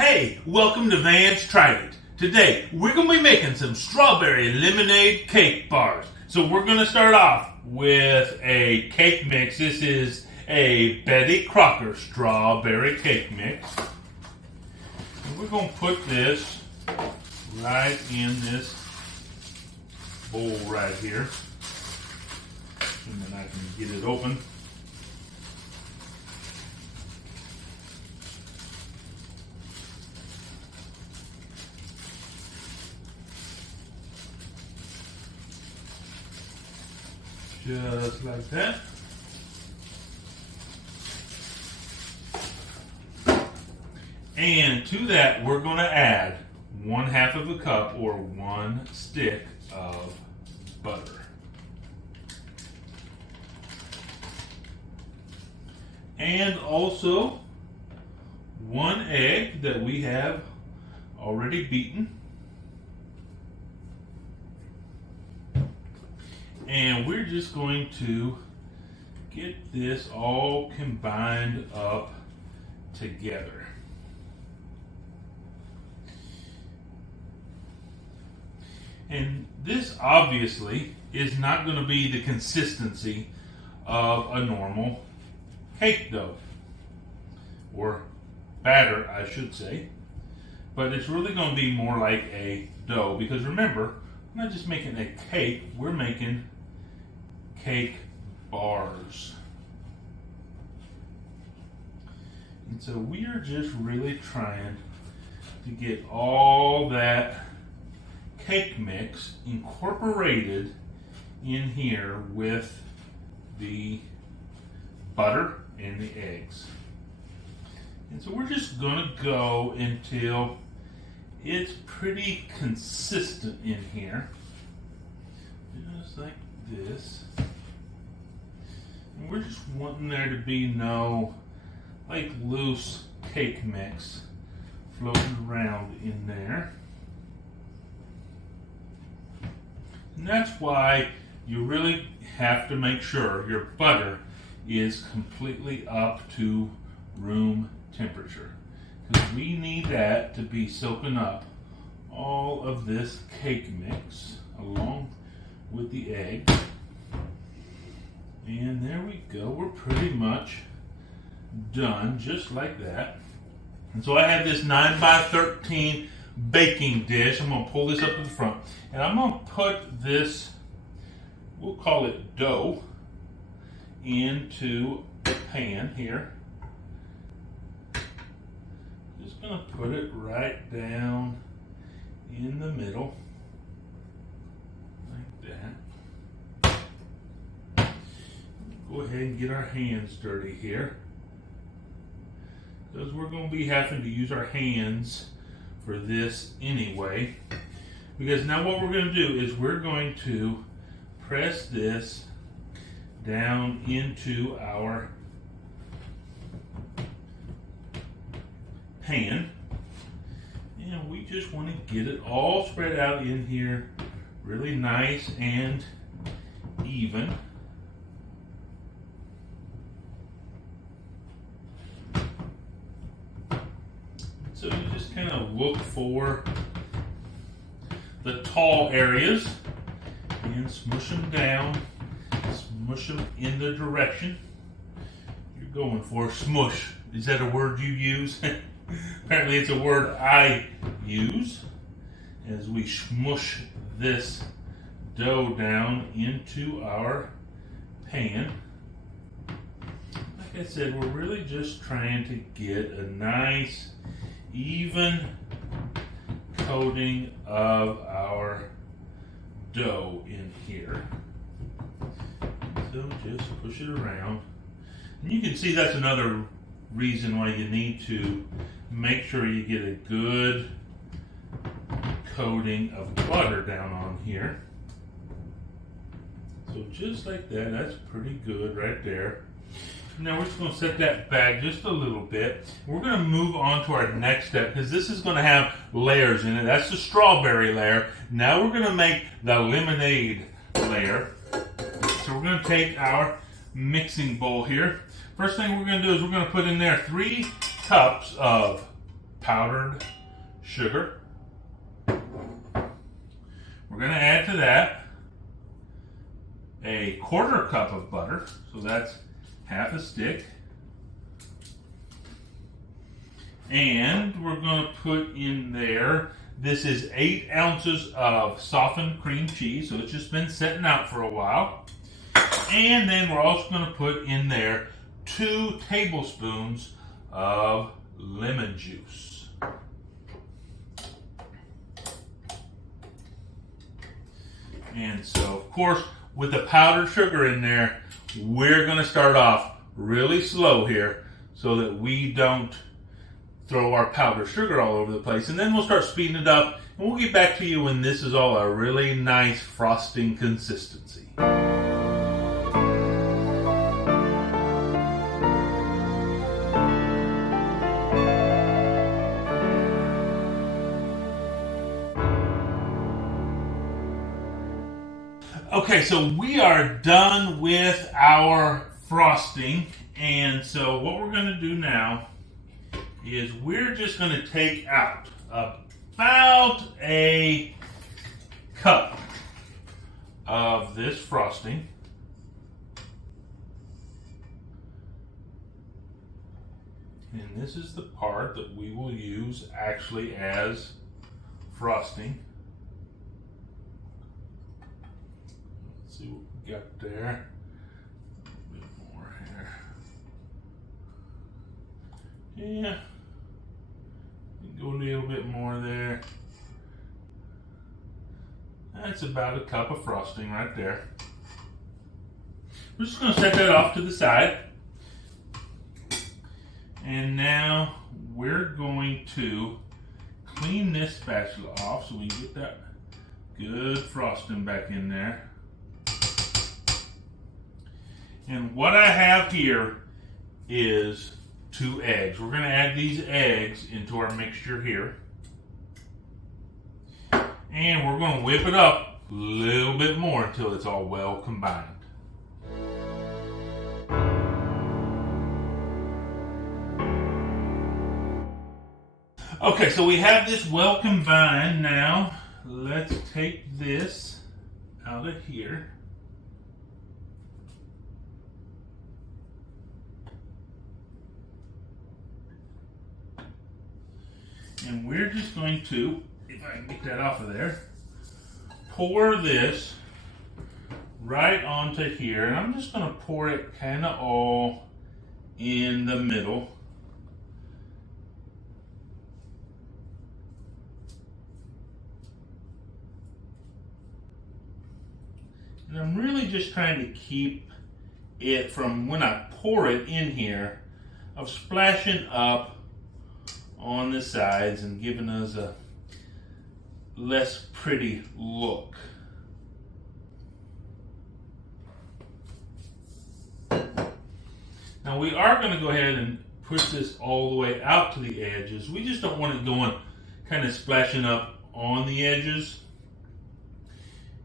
Hey, welcome to Van's Tried It. Today, we're going to be making some strawberry lemonade cake bars. So we're going to start off with a cake mix. This is a Betty Crocker strawberry cake mix. And we're going to put this right in this bowl right here. And then I can get it open. Just like that. And to that, we're going to add 1/2 of a cup or 1 stick of butter. And also 1 egg that we have already beaten. And we're just going to get this all combined up together. And this obviously is not going to be the consistency of a normal cake dough, or batter, I should say. But it's really going to be more like a dough, because remember, we're not just making a cake, we're making cake bars. And so we are just really trying to get all that cake mix incorporated in here with the butter and the eggs. And so we're just going to go until it's pretty consistent in here, just like this. And we're just wanting there to be no like loose cake mix floating around in there. And that's why you really have to make sure your butter is completely up to room temperature, because we need that to be soaking up all of this cake mix along with the egg. And there we go, we're pretty much done just like that. And so I have this 9x13 baking dish. I'm going to pull this up to the front, and I'm going to put this, we'll call it dough, into a pan here. Just going to put it right down in the middle, like that. Go ahead and get our hands dirty here, because we're going to be having to use our hands for this anyway. Because now what we're going to do is we're going to press this down into our pan, and we just want to get it all spread out in here really nice and even. So you just kind of look for the tall areas and smush them down, smush them in the direction you're going for. Smush, is that a word you use? Apparently it's a word I use, as we smush this dough down into our pan. Like I said, we're really just trying to get a nice even coating of our dough in here. So just push it around. And you can see that's another reason why you need to make sure you get a good coating of butter down on here. So just like that, that's pretty good right there. Now we're just going to set that back just a little bit. We're going to move on to our next step, because this is going to have layers in it. That's the strawberry layer. Now we're going to make the lemonade layer. So we're going to take our mixing bowl here. First thing we're going to do is we're going to put in there 3 cups of powdered sugar. We're going to add to that a 1/4 cup of butter, so that's half a stick. And we're going to put in there, this is 8 ounces of softened cream cheese, so it's just been sitting out for a while. And then we're also going to put in there 2 tablespoons of lemon juice. And so, of course, with the powdered sugar in there, we're going to start off really slow here so that we don't throw our powdered sugar all over the place. And then we'll start speeding it up, and we'll get back to you when this is all a really nice frosting consistency. Okay, so we are done with our frosting, and so what we're going to do now is we're just going to take out about a cup of this frosting. And this is the part that we will use actually as frosting. Let's see what we got there. A bit more here. Yeah. Go a little bit more there. That's about a cup of frosting right there. We're just going to set that off to the side. And now we're going to clean this spatula off so we can get that good frosting back in there. And what I have here is 2 eggs. We're going to add these eggs into our mixture here. And we're going to whip it up a little bit more until it's all well combined. Okay, so we have this well combined now. Let's take this out of here. And we're just going to, if I can get that off of there, pour this right onto here. And I'm just going to pour it kind of all in the middle. And I'm really just trying to keep it from, when I pour it in here, of splashing up on the sides and giving us a less pretty look. Now we are going to go ahead and push this all the way out to the edges. We just don't want it going kind of splashing up on the edges.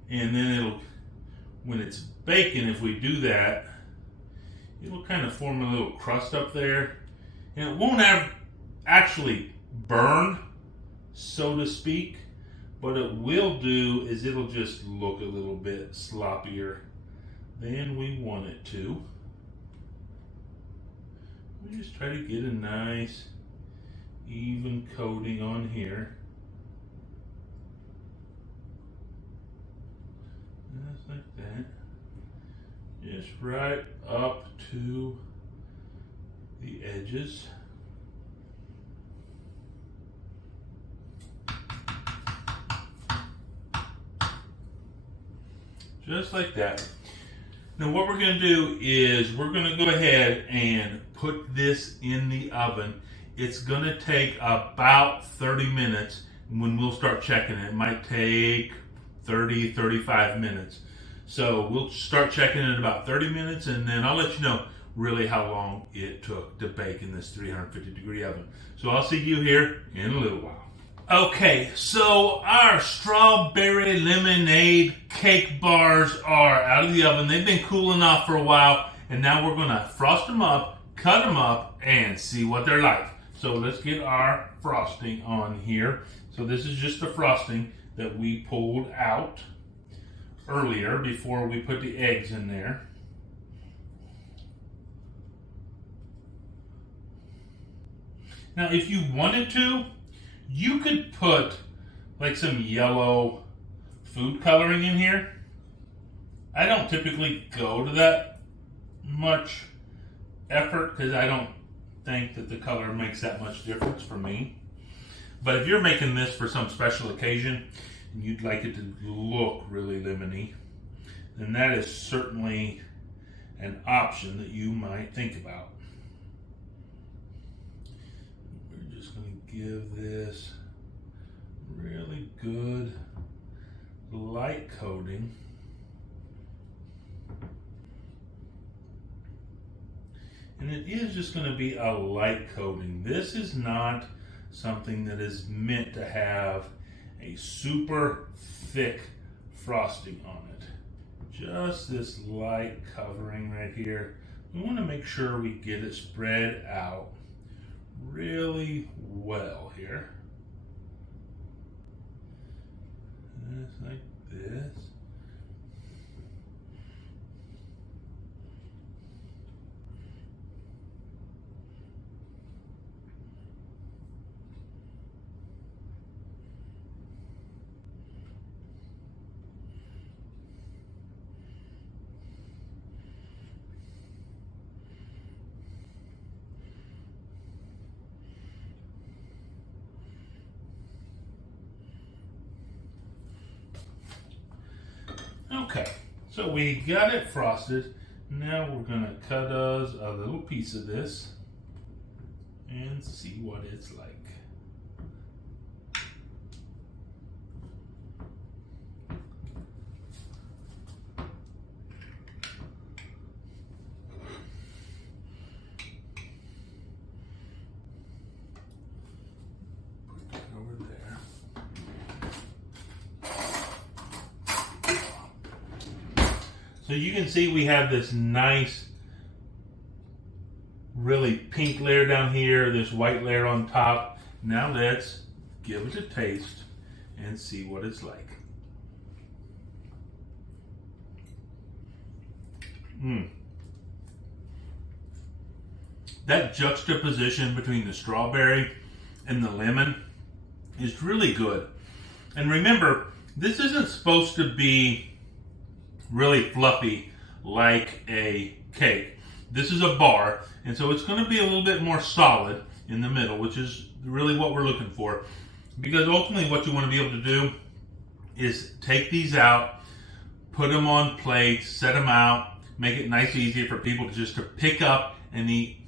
And then it'll, when it's baking, if we do that, it'll kind of form a little crust up there. And it won't actually burn, so to speak, but it will do is it'll just look a little bit sloppier than we want it to. We just try to get a nice even coating on here. Just like that. Just right up to the edges. Just like that. Now what we're going to do is we're going to go ahead and put this in the oven. It's going to take about 30 minutes when we'll start checking it. It might take 30, 35 minutes. So we'll start checking it in about 30 minutes, and then I'll let you know really how long it took to bake in this 350-degree oven. So I'll see you here in a little while. Okay, so our strawberry lemonade cake bars are out of the oven. They've been cooling off for a while, and now we're going to frost them up, cut them up, and see what they're like. So let's get our frosting on here. So this is just the frosting that we pulled out earlier before we put the eggs in there. Now, if you wanted to, you could put like some yellow food coloring in here. I don't typically go to that much effort because I don't think that the color makes that much difference for me. But if you're making this for some special occasion and you'd like it to look really lemony, then that is certainly an option that you might think about. We're just going to give this really good light coating. And it is just going to be a light coating. This is not something that is meant to have a super thick frosting on it. Just this light covering right here. We want to make sure we get it spread out really well here. Just like this. Okay, so we got it frosted. Now we're going to cut us a little piece of this and see what it's like. Put that over there. So you can see we have this nice, really pink layer down here, this white layer on top. Now let's give it a taste and see what it's like. That juxtaposition between the strawberry and the lemon is really good. And remember, this isn't supposed to be really fluffy like a cake. This is a bar, and so it's going to be a little bit more solid in the middle, which is really what we're looking for. Because ultimately what you want to be able to do is take these out, put them on plates, set them out, make it nice and easy for people to pick up and eat.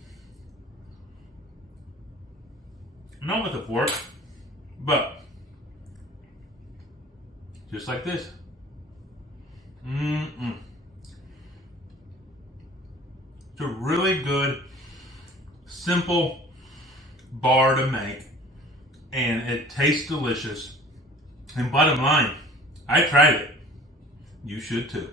Not with a fork, but just like this. It's a really good, simple bar to make, and it tastes delicious. And bottom line, I tried it. You should too.